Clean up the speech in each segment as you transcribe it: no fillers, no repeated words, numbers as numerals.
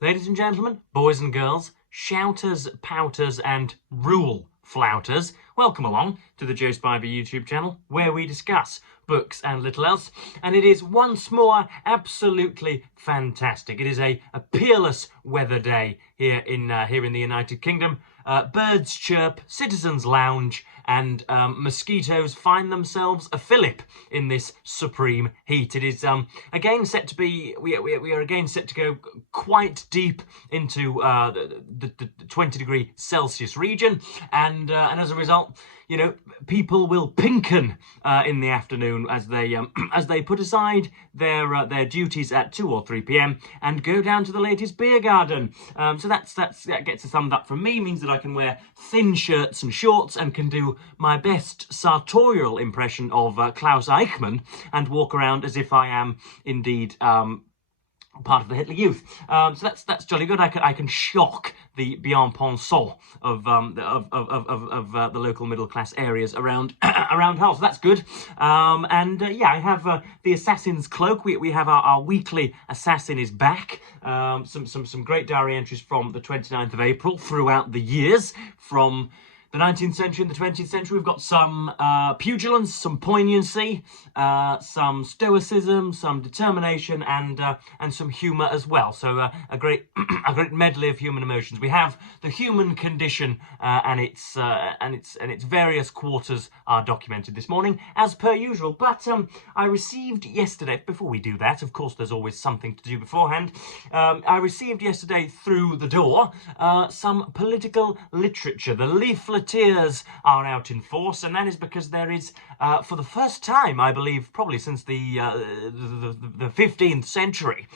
Ladies and gentlemen, boys and girls, shouters, pouters, and rule flouters, welcome along to the Joe Spiver YouTube channel, where we discuss books and little else. And it is once more absolutely fantastic. It is a peerless weather day here in the United Kingdom. Birds chirp, citizens lounge, and mosquitoes find themselves a fillip in this supreme heat. It is again set to be, we are again set to go quite deep into the 20 degree Celsius region, and as a result, you know, people will pinken in the afternoon as they put aside their duties at 2 or 3 p.m. and go down to the latest beer garden. So that gets a thumbs up from me. Means that I can wear thin shirts and shorts and can do my best sartorial impression of Klaus Eichmann and walk around as if I am indeed part of the Hitler Youth. So that's jolly good. I can shock the bien pensant of the local middle class areas around around Hull. So that's good. Yeah, I have the Assassin's Cloak. We have our weekly Assassin is back. Some great diary entries from the 29th of April throughout the years from the 19th century and the 20th century. We've got some pugilance, some poignancy, some stoicism, some determination, and some humour as well. So a great medley of human emotions. We have the human condition and its various quarters are documented this morning, as per usual. But I received yesterday, before we do that, of course, there's always something to do beforehand. I received yesterday through the door some political literature. The leaflet are out in force, and that is because there is, for the first time, I believe, probably since the 15th century,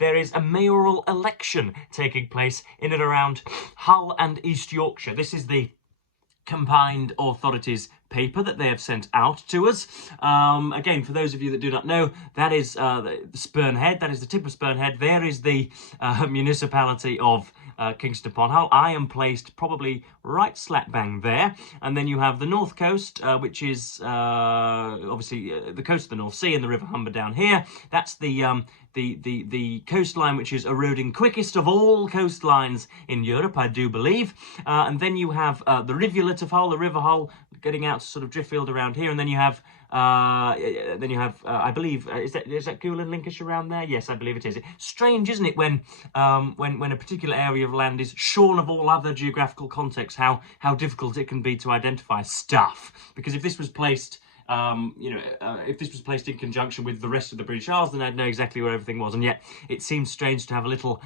there is a mayoral election taking place in and around Hull and East Yorkshire. This is the combined authorities paper that they have sent out to us. Again, for those of you that do not know, that is the Spurn Head. That is the tip of Spurn Head. There is the municipality of Kingston upon Hull. I am placed probably right slap bang there, and then you have the North Coast, which is obviously the coast of the North Sea and the River Humber down here. That's the coastline which is eroding quickest of all coastlines in Europe, I do believe. And then you have the rivulet of Hull, the River Hull, getting out to sort of Driffield around here, and then you have I believe, is that Goole and Lincolnshire around there? Yes, I believe it is. Strange, isn't it, when a particular area of land is shorn of all other geographical context, how difficult it can be to identify stuff. Because if this was placed, if this was placed in conjunction with the rest of the British Isles, then I'd know exactly where everything was. And yet, it seems strange to have a little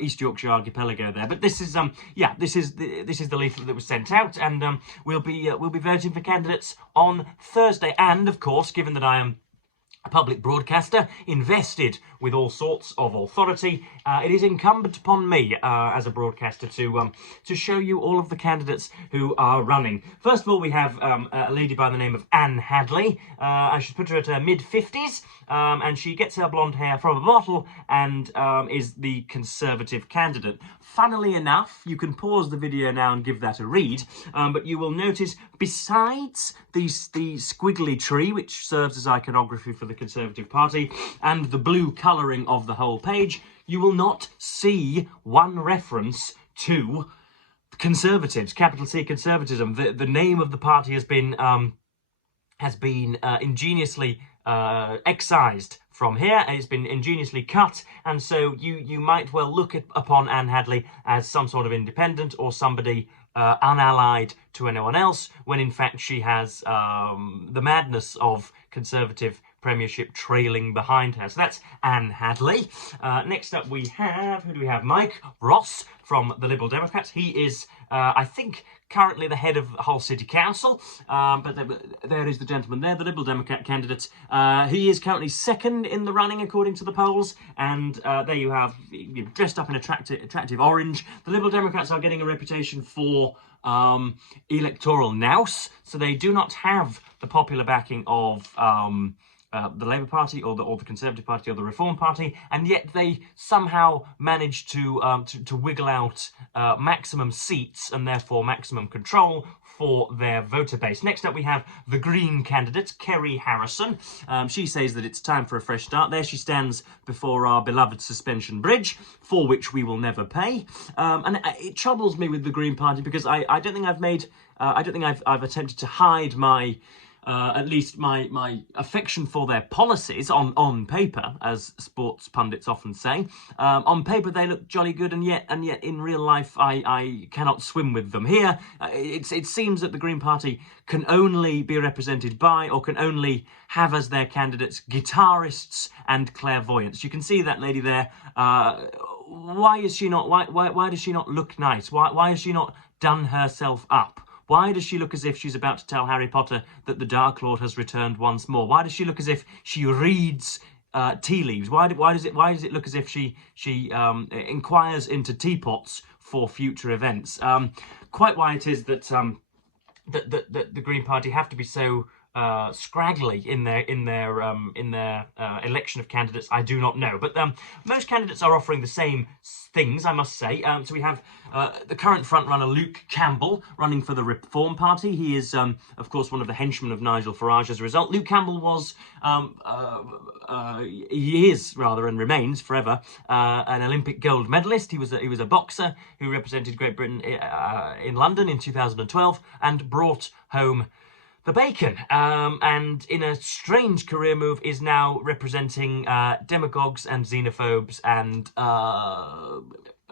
East Yorkshire archipelago there. But this is this is the leaflet that was sent out, and we'll be voting for candidates on Thursday. And of course, given that I am a public broadcaster invested with all sorts of authority, it is incumbent upon me as a broadcaster to show you all of the candidates who are running. First of all, we have a lady by the name of Anne Hadley. I should put her at her mid-50s, and she gets her blonde hair from a bottle and is the Conservative candidate. Funnily enough, you can pause the video now and give that a read, but you will notice besides the squiggly tree, which serves as iconography for the Conservative Party, and the blue colouring of the whole page, you will not see one reference to Conservatives, capital C conservatism. The name of the party has been ingeniously excised from here. It's been ingeniously cut, and so you might well look upon Anne Hadley as some sort of independent or somebody unallied to anyone else, when in fact she has the madness of Conservative premiership trailing behind her. So that's Anne Hadley. Next up we have, who do we have? Mike Ross from the Liberal Democrats. He is, I think, currently the head of Hull City Council, but there is the gentleman there, the Liberal Democrat candidate. He is currently second in the running according to the polls, and there you have, dressed up in attractive orange. The Liberal Democrats are getting a reputation for electoral nous, so they do not have the popular backing of the Labour Party or the Conservative Party or the Reform Party, and yet they somehow managed to wiggle out maximum seats and therefore maximum control for their voter base. Next up we have the Green candidate, Kerry Harrison. She says that it's time for a fresh start. There she stands before our beloved suspension bridge, for which we will never pay. And it troubles me with the Green Party because I don't think I've attempted to hide my at least my affection for their policies on paper, as sports pundits often say. On paper they look jolly good, and yet in real life I cannot swim with them. Here it seems that the Green Party can only be represented by, or can only have as their candidates, guitarists and clairvoyants. You can see that lady there. Why is she not? Why does she not look nice? Why has she not done herself up? Why does she look as if she's about to tell Harry Potter that the Dark Lord has returned once more? Why does she look as if she reads tea leaves? Why does it look as if she inquires into teapots for future events? Quite why it is that that the Green Party have to be so scraggly in their election of candidates, I do not know. But most candidates are offering the same things, I must say. So we have the current frontrunner Luke Campbell running for the Reform Party. He is, of course, one of the henchmen of Nigel Farage as a result. Luke Campbell was, he is rather, and remains forever, an Olympic gold medalist. He was a boxer who represented Great Britain in London in 2012 and brought home the bacon, and in a strange career move is now representing demagogues and xenophobes and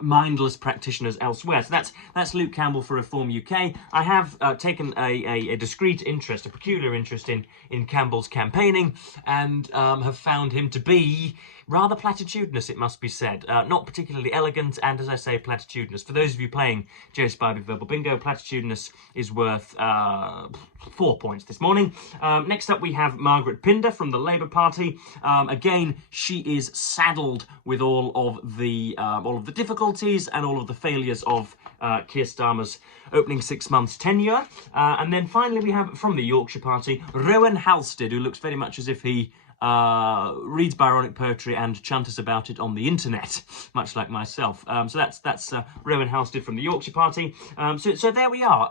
mindless practitioners elsewhere. So that's Luke Campbell for Reform UK. I have taken a discreet interest, a peculiar interest in Campbell's campaigning, and have found him to be rather platitudinous, it must be said. Not particularly elegant, and as I say, platitudinous. For those of you playing Joe Spivey Verbal Bingo, platitudinous is worth 4 points this morning. Next up we have Margaret Pinder from the Labour Party. Again, she is saddled with all of the difficulties and all of the failures of Keir Starmer's opening 6 months tenure. And then finally we have, from the Yorkshire Party, Rowan Halstead, who looks very much as if he reads Byronic poetry and chunters about it on the internet, much like myself. So that's Rowan Halstead from the Yorkshire Party. So there we are.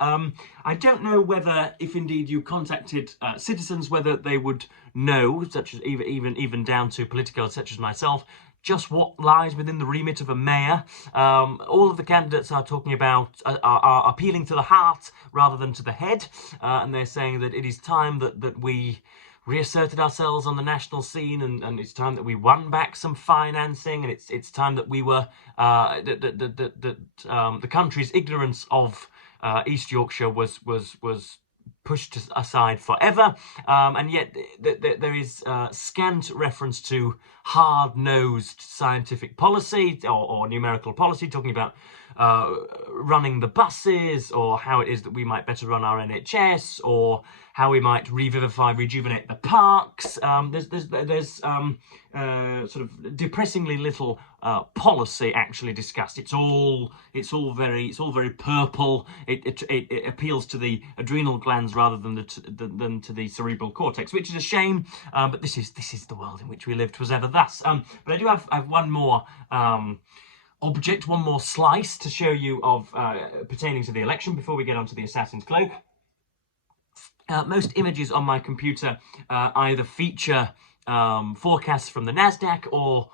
I don't know whether, if indeed you contacted citizens, whether they would know, such as even down to politicos such as myself, just what lies within the remit of a mayor. All of the candidates are talking about, are appealing to the heart rather than to the head, and they're saying that it is time that we reasserted ourselves on the national scene, and it's time that we won back some financing, and it's time that we were the country's ignorance of East Yorkshire was pushed aside forever, and yet there is scant reference to hard-nosed scientific policy or numerical policy, talking about running the buses, or how it is that we might better run our NHS, or how we might rejuvenate the parks. There's sort of depressingly little policy actually discussed. It's all very purple. It appeals to the adrenal glands rather than to the cerebral cortex, which is a shame. But this is the world in which we live. 'Twas ever thus. But I do have one more object, one more slice to show you of pertaining to the election before we get onto the Assassin's Cloak. Most images on my computer either feature forecasts from the NASDAQ or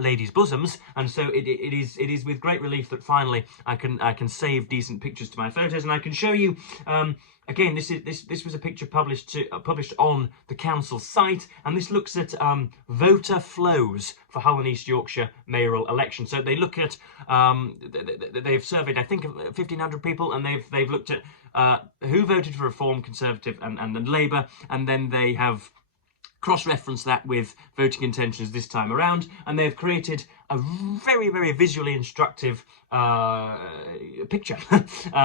ladies' bosoms, and so it is with great relief that finally I can save decent pictures to my photos, and I can show you. Again, this was a picture published on the council's site, and this looks at voter flows for Hull and East Yorkshire mayoral election. So they look at they've surveyed, I think, 1,500 people, and they've looked at who voted for Reform, Conservative, and Labour, and then they have cross-reference that with voting intentions this time around, and they've created a very, very visually instructive picture.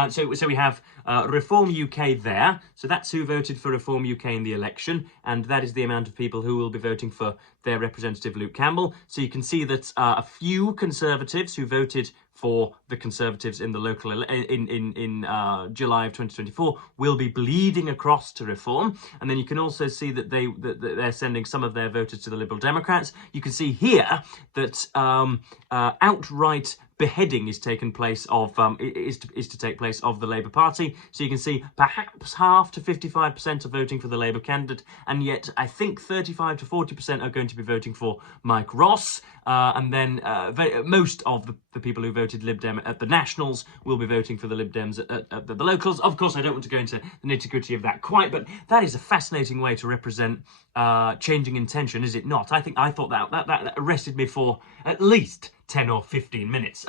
So we have Reform UK there, so that's who voted for Reform UK in the election, and that is the amount of people who will be voting for their representative Luke Campbell. So you can see that a few Conservatives who voted for the Conservatives in the local in July of 2024 will be bleeding across to Reform. And then you can also see that they're sending some of their voters to the Liberal Democrats. You can see here that outright beheading is taken place of is to take place of the Labour Party. So you can see perhaps half to 55% are voting for the Labour candidate, and yet I think 35 to 40% are going to be voting for Mike Ross, and then most of the people who voted Lib Dem at the Nationals will be voting for the Lib Dems at the locals. Of course, I don't want to go into the nitty-gritty of that quite, but that is a fascinating way to represent changing intention, is it not? I thought that arrested me for at least 10 or 15 minutes.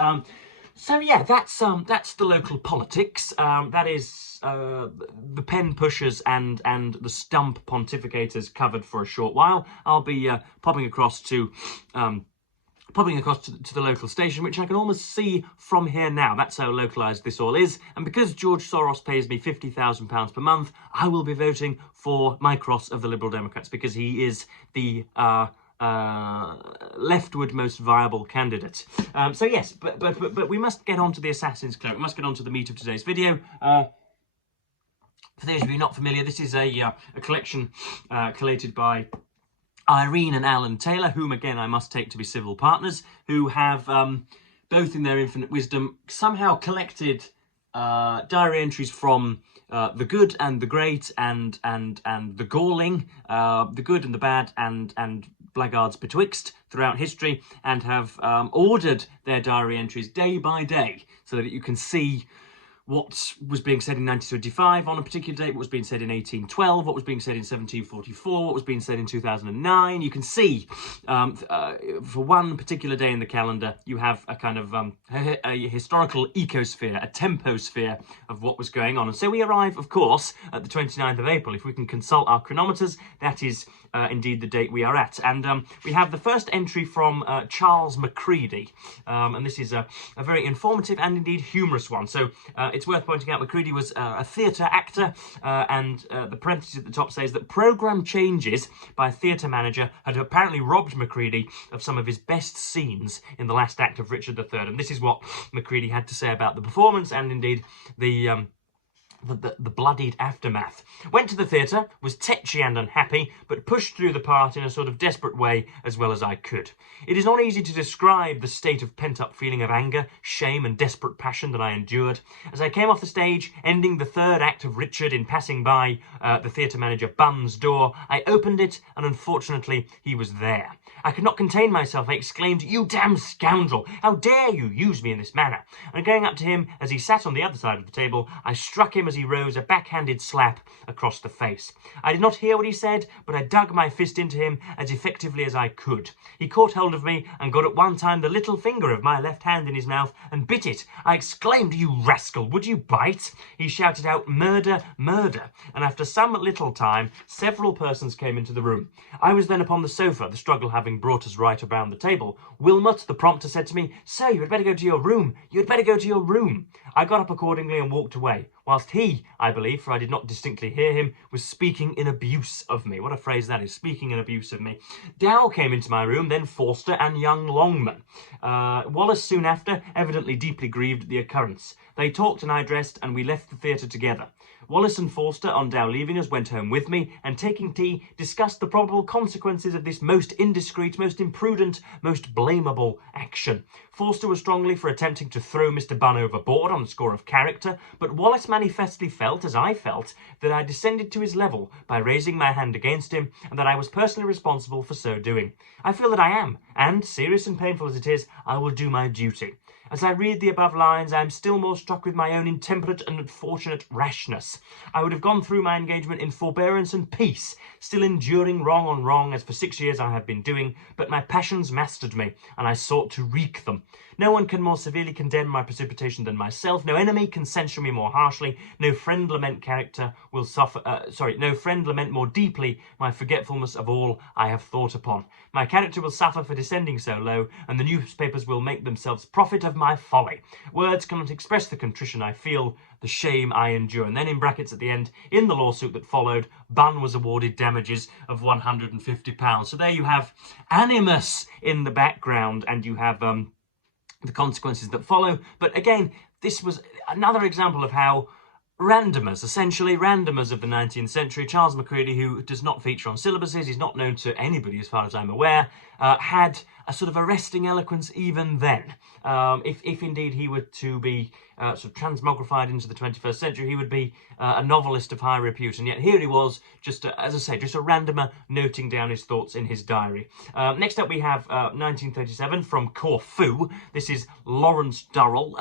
So yeah, that's the local politics. That is the pen pushers and the stump pontificators covered for a short while. I'll be popping across to the local station, which I can almost see from here now. That's how localised this all is. And because George Soros pays me £50,000 per month, I will be voting for Mike Ross of the Liberal Democrats, because he is the leftward most viable candidate. So yes, but we must get on to the Assassin's Cloak. We must get on to the meat of today's video. For those of you not familiar, this is a collection collated by Irene and Alan Taylor, whom again I must take to be civil partners, who have both in their infinite wisdom somehow collected diary entries from the good and the great and the galling, the good and the bad and blackguards betwixt throughout history, and have ordered their diary entries day by day so that you can see what was being said in 1925 on a particular date, what was being said in 1812, what was being said in 1744, what was being said in 2009. You can see for one particular day in the calendar, you have a kind of a historical ecosphere, a temposphere of what was going on. And so we arrive, of course, at the 29th of April. If we can consult our chronometers, that is indeed the date we are at. And we have the first entry from Charles Macready. And this is a very informative and indeed humorous one. So it's worth pointing out Macready was a theatre actor, and the parenthesis at the top says that programme changes by a theatre manager had apparently robbed Macready of some of his best scenes in the last act of Richard III. And this is what Macready had to say about the performance and indeed the bloodied aftermath. Went to the theatre, was tetchy and unhappy, but pushed through the part in a sort of desperate way as well as I could. It is not easy to describe the state of pent-up feeling of anger, shame and desperate passion that I endured. As I came off the stage, ending the third act of Richard in passing by the theatre manager Bun's door, I opened it and unfortunately he was there. I could not contain myself. I exclaimed, "You damn scoundrel! How dare you use me in this manner?" And going up to him as he sat on the other side of the table, I struck him as he rose a backhanded slap across the face. I did not hear what he said, but I dug my fist into him as effectively as I could. He caught hold of me and got at one time the little finger of my left hand in his mouth and bit it. I exclaimed, "You rascal, would you bite?" He shouted out, "Murder, murder," and after some little time, several persons came into the room. I was then upon the sofa, the struggle having brought us right around the table. Wilmot, the prompter, said to me, "Sir, you had better go to your room. You had better go to your room." I got up accordingly and walked away, whilst he, I believe, for I did not distinctly hear him, was speaking in abuse of me. What a phrase that is, speaking in abuse of me. Dow came into my room, then Forster and young Longman. Wallace soon after, evidently deeply grieved at the occurrence. They talked and I dressed, and we left the theatre together. Wallace and Forster, on Dow leaving us, went home with me, and taking tea, discussed the probable consequences of this most indiscreet, most imprudent, most blamable action. Forster was strongly for attempting to throw Mr. Bunn overboard on the score of character, but Wallace manifestly felt, as I felt, that I descended to his level by raising my hand against him, and that I was personally responsible for so doing. I feel that I am, and, serious and painful as it is, I will do my duty. As I read the above lines, I am still more struck with my own intemperate and unfortunate rashness. I would have gone through my engagement in forbearance and peace, still enduring wrong on wrong, as for 6 years I have been doing, but my passions mastered me, and I sought to wreak them. No one can more severely condemn my precipitation than myself. No enemy can censure me more harshly. No friend lament no friend lament more deeply my forgetfulness of all I have thought upon. My character will suffer for descending so low, and the newspapers will make themselves profit of my folly. Words cannot express the contrition I feel, the shame I endure. And then in brackets at the end, in the lawsuit that followed, Bunn was awarded damages of £150. So there you have animus in the background, and you have the consequences that follow. But again, this was another example of how randomers, essentially randomers of the 19th century, Charles Macready, who does not feature on syllabuses, he's not known to anybody as far as I'm aware, had a sort of arresting eloquence even then. If indeed he were to be sort of transmogrified into the 21st century, he would be a novelist of high repute. And yet here he was, just as I say, just a randomer noting down his thoughts in his diary. Next up we have 1937 from Corfu. This is Lawrence Durrell.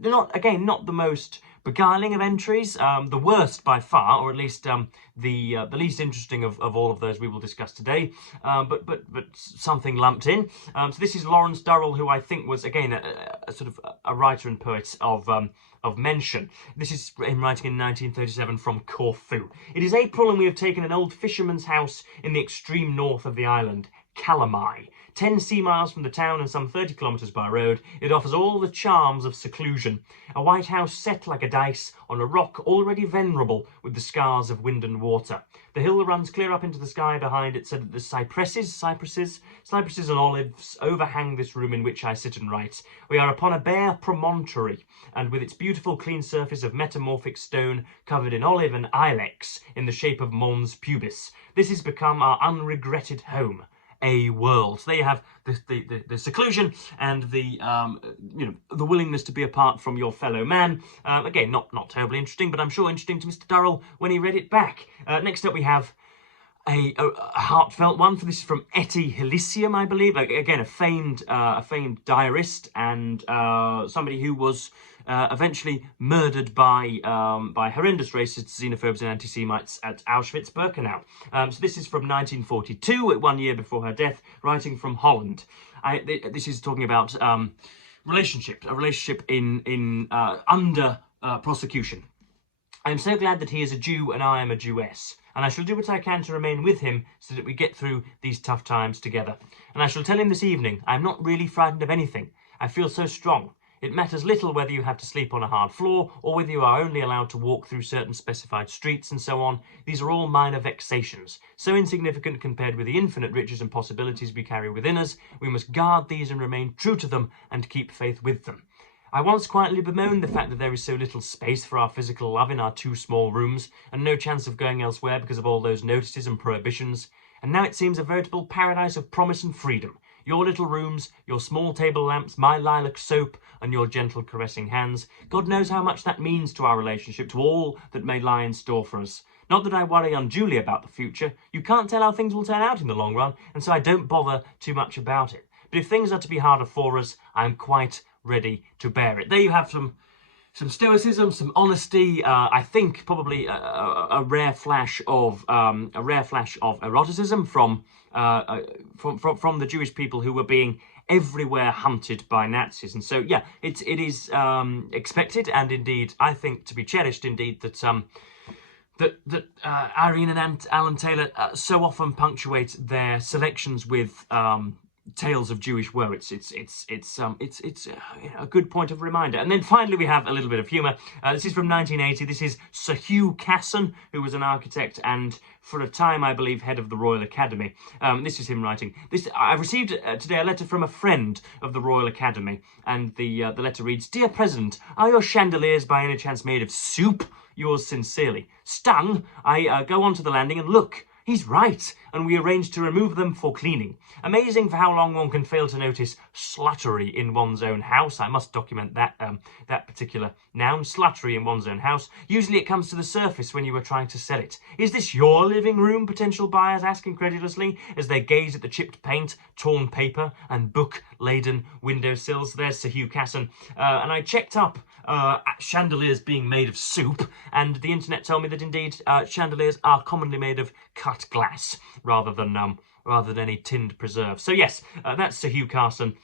Not the most beguiling of entries, the worst by far, or at least the least interesting of all of those we will discuss today, but something lumped in. So this is Lawrence Durrell, who I think was, again, a sort of a writer and poet of mention. This is him writing in 1937 from Corfu. It is April and we have taken an old fisherman's house in the extreme north of the island, Calamai. 10 sea miles from the town and some 30 kilometres by road, it offers all the charms of seclusion. A white house set like a dice on a rock already venerable with the scars of wind and water. The hill runs clear up into the sky behind it, so that the cypresses and olives overhang this room in which I sit and write. We are upon a bare promontory, and with its beautiful clean surface of metamorphic stone covered in olive and ilex in the shape of mons pubis. This has become our unregretted home. A world. So there you have the seclusion and the the willingness to be apart from your fellow man. Again, not terribly interesting, but I'm sure interesting to Mr. Durrell when he read it back. Next up we have a heartfelt one. For this is from Etty Hilicium, I believe. Again, a famed diarist and somebody who was eventually murdered by horrendous racists, xenophobes and anti-Semites at Auschwitz-Birkenau. So this is from 1942, 1 year before her death, writing from Holland. This is talking about a relationship in under prosecution. I am so glad that he is a Jew and I am a Jewess, and I shall do what I can to remain with him so that we get through these tough times together. And I shall tell him this evening, I am not really frightened of anything. I feel so strong. It matters little whether you have to sleep on a hard floor or whether you are only allowed to walk through certain specified streets and so on. These are all minor vexations, so insignificant compared with the infinite riches and possibilities we carry within us. We must guard these and remain true to them and keep faith with them. I once quietly bemoaned the fact that there is so little space for our physical love in our 2 small rooms and no chance of going elsewhere because of all those notices and prohibitions. And now it seems a veritable paradise of promise and freedom. Your little rooms, your small table lamps, my lilac soap, and your gentle caressing hands. God knows how much that means to our relationship, to all that may lie in store for us. Not that I worry unduly about the future. You can't tell how things will turn out in the long run, and so I don't bother too much about it. But if things are to be harder for us, I am quite ready to bear it. There you have some stoicism, some honesty. I think probably a rare flash of eroticism from the Jewish people who were being everywhere hunted by Nazis. And so yeah, it is expected and indeed I think to be cherished indeed that Irene and Alan Taylor so often punctuate their selections with tales of Jewish woe. It's a good point of reminder. And then finally we have a little bit of humour. This is from 1980. This is Sir Hugh Kassen, who was an architect and for a time I believe head of the Royal Academy. This is him writing. I received today a letter from a friend of the Royal Academy, and the letter reads, "Dear President, are your chandeliers by any chance made of soup? Yours sincerely." Stung, I go on to the landing and look. He's right, and we arranged to remove them for cleaning. Amazing for how long one can fail to notice sluttery in one's own house. I must document that particular noun, sluttery in one's own house. Usually it comes to the surface when you are trying to sell it. Is this your living room? Potential buyers ask incredulously as they gaze at the chipped paint, torn paper, and book-laden windowsills. There's Sir Hugh Kassen. And I checked up chandeliers being made of soup, and the internet told me that indeed chandeliers are commonly made of cut glass rather than any tinned preserve. So yes, that's Sir Hugh Kassen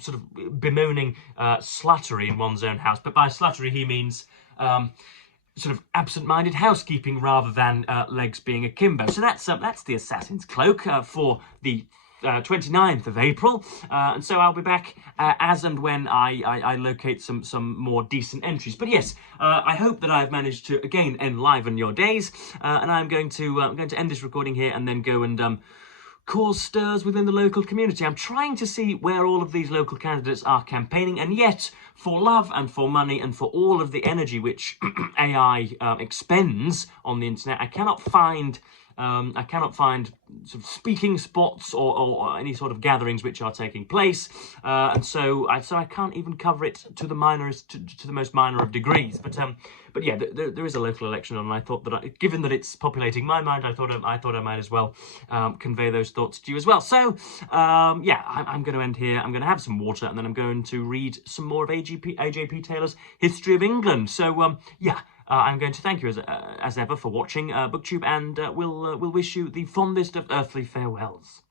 sort of bemoaning sluttery in one's own house, but by sluttery he means sort of absent-minded housekeeping rather than legs being akimbo. So that's the Assassin's Cloak for the 29th of April, and so I'll be back as and when I locate some more decent entries. But yes, I hope that I've managed to again enliven your days, and I'm going to end this recording here and then go and cause stirs within the local community. I'm trying to see where all of these local candidates are campaigning, and yet, for love and for money and for all of the energy which AI expends on the internet, I cannot find sort of speaking spots or any sort of gatherings which are taking place, and so I can't even cover it to the most minor of degrees. But yeah, there is a local election on, and I thought that given that it's populating my mind, I thought I might as well convey those thoughts to you as well. So yeah, I'm going to end here. I'm going to have some water, and then I'm going to read some more of AJP Taylor's History of England. So yeah. I'm going to thank you as ever for watching BookTube, and we'll wish you the fondest of earthly farewells.